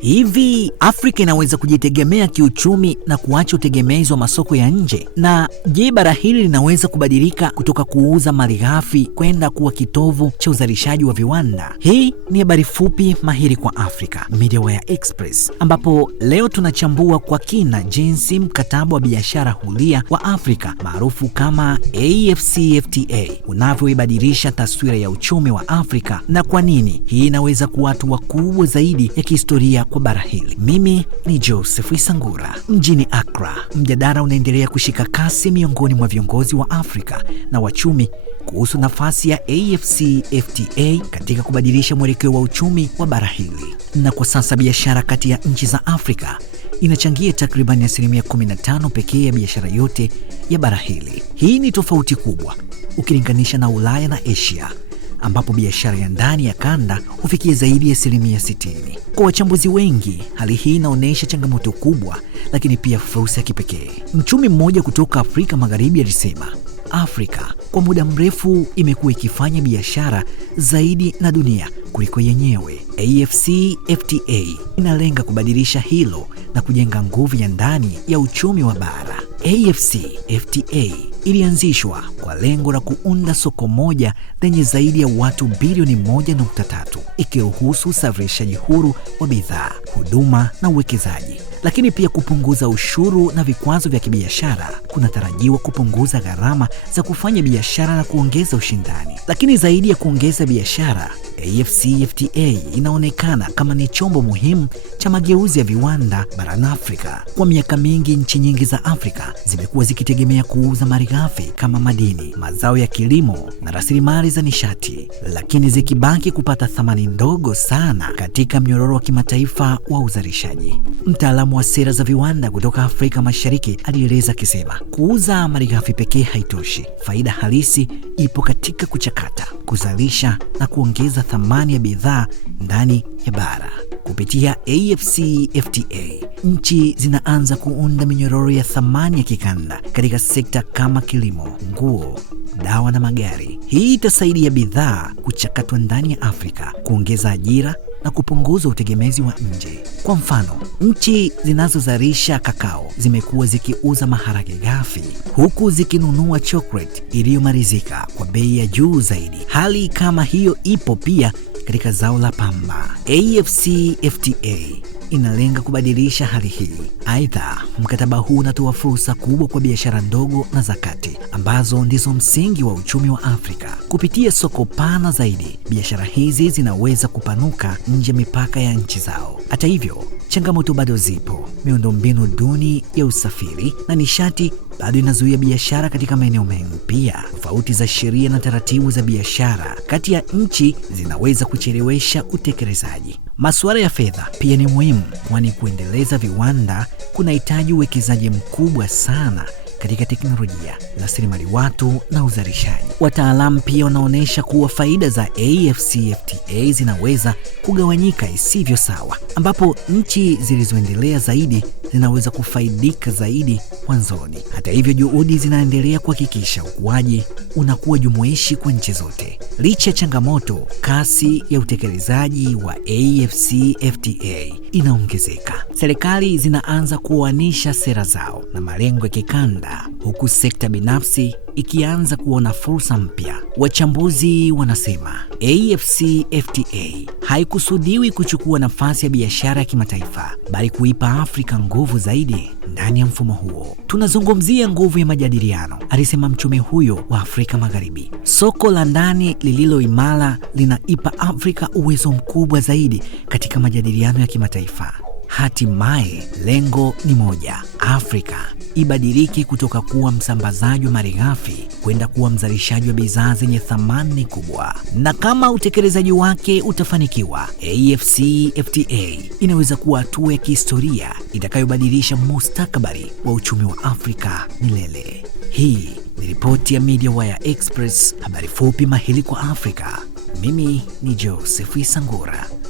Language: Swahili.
Hivi Afrika inaweza kujitegemea kiuchumi na kuacha utegemezi wa masoko ya nje? Na je, bara hili linaweza kubadilika kutoka kuuza malighafi kwenda kuwa kitovu cha uzalishaji wa viwanda? Hii ni habari fupi mahiri kwa Afrika, MediaWire Express, ambapo leo tunachambua kwa kina jinsi mkataba wa biashara huria wa Afrika maarufu kama AfCFTA unavyoibadilisha taswira ya uchumi wa Afrika na kwa nini hii inaweza kuwa hatua kubwa zaidi ya kihistoria kwa bara hili. Mimi ni Joseph Isangura mjini Accra. Mjadala unaendelea kushika kasi miongoni mwa viongozi wa Afrika na wachumi kuhusu nafasi ya AfCFTA katika kubadilisha mwelekeo wa uchumi wa bara hili. Na kwa sasa biashara kati ya nchi za Afrika inachangia takriban 15% pekee ya biashara yote ya bara hili. Hii ni tofauti kubwa ukilinganisha na Ulaya na Asia, ambapo biashara ya ndani ya kanda hufikia zaidi ya 60%. Kwa wachambuzi wengi, hali hii inaonyesha changamoto kubwa, lakini pia fursa ya kipekee. Mchumi mmoja kutoka Afrika Magharibi alisema, Afrika kwa muda mrefu imekuwa ikifanya biashara zaidi na dunia kuliko yenyewe. AfCFTA inalenga kubadilisha hilo na kujenga nguvu ya ndani ya uchumi wa bara. AfCFTA ilianzishwa kwa lengo la kuunda soko moja lenye zaidi ya watu bilioni 1.3, ikiruhusu usafirishaji huru wa bidhaa, huduma na uwekezaji, lakini pia kupunguza ushuru na vikwazo vya kibiashara. Kunatarajiwa kupunguza gharama za kufanya biashara na kuongeza ushindani. Lakini zaidi ya kuongeza biashara, AfCFTA inaonekana kama ni chombo muhimu cha mageuzi ya viwanda barani Afrika. Kwa miaka mingi, nchi nyingi za Afrika zimekuwa zikitegemea kuuza malighafi kama madini, mazao ya kilimo na rasilimali za nishati, lakini zikibaki kupata thamani ndogo sana katika mnyororo wa kimataifa wa uzalishaji. Mtaalamu wa sera za viwanda kutoka Afrika Mashariki alieleza akisema, kuuza malighafi pekee haitoshi. Faida halisi ipo katika kuchakata, kuzalisha na kuongeza thamani ya bidhaa ndani ya bara. Kupitia AfCFTA, nchi zinaanza kuunda minyororo ya thamani ya kikanda katika sekta kama kilimo, nguo, dawa na magari. Hii itasaidia bidhaa kuchakatwa ndani ya Afrika, kuongeza ajira na kupunguza utegemezi wa nje. Kwa mfano, nchi zinazozalisha kakao zimekuwa zikiuza maharage ghafi huku zikinunua chocolate iliyomalizika kwa bei ya juu zaidi. Hali kama hiyo ipo pia katika zao la pamba. AfCFTA inalenga kubadilisha hali hii. Aidha, mkataba huu unatoa fursa kubwa kwa biashara ndogo na za kati ambazo ndizo msingi wa uchumi wa Afrika. Kupitia soko pana zaidi, biashara hizi zinaweza kupanuka nje mipaka ya nchi zao. Hata hivyo, changamoto bado zipo. Miundombinu duni ya usafiri na nishati bado inazuia biashara katika maeneo mengi. Pia, tofauti za sheria na taratibu za biashara kati ya nchi zinaweza kuchelewesha utekelezaji. Masuala ya fedha pia ni muhimu, kwani kuendeleza viwanda kunahitaji uwekezaji mkubwa sana katika teknolojia, rasilimali watu na uzalishaji. Wataalamu pia wanaonyesha kuwa faida za AfCFTA zinaweza kugawanyika isivyo sawa, ambapo nchi zilizoendelea zaidi zinaweza kufaidika zaidi mwanzoni. Hata hivyo, juhudi zinaendelea kuhakikisha ukuaji unakuwa jumuishi kwa nchi zote. Licha ya changamoto, kasi ya utekelezaji wa AfCFTA inaongezeka. Serikali zinaanza kuoanisha sera zao na malengo ya kikanda, huku sekta binafsi ikianza kuona fursa mpya. Wachambuzi wanasema AfCFTA haikusudiwi kuchukua nafasi ya biashara ya kimataifa, bali kuipa Afrika nguvu zaidi ndani ya mfumo huo. Tunazungumzia nguvu ya majadiliano, alisema mchumi huyo wa Afrika Magharibi. Soko la ndani lililo imara linaipa Afrika uwezo mkubwa zaidi katika majadiliano ya kimataifa. Hatimaye lengo ni moja: Afrika ibadilike kutoka kuwa msambazaji wa malighafi kwenda kuwa mzalishaji wa bidhaa zenye thamani kubwa. Na kama utekelezaji wake utafanikiwa, AfCFTA inaweza kuwa hatua ya kihistoria itakayobadilisha mustakabali wa uchumi wa Afrika milele. Hii ni ripoti ya MediaWire Express, habari fupi mahili kwa Afrika. Mimi ni Joseph Isangura.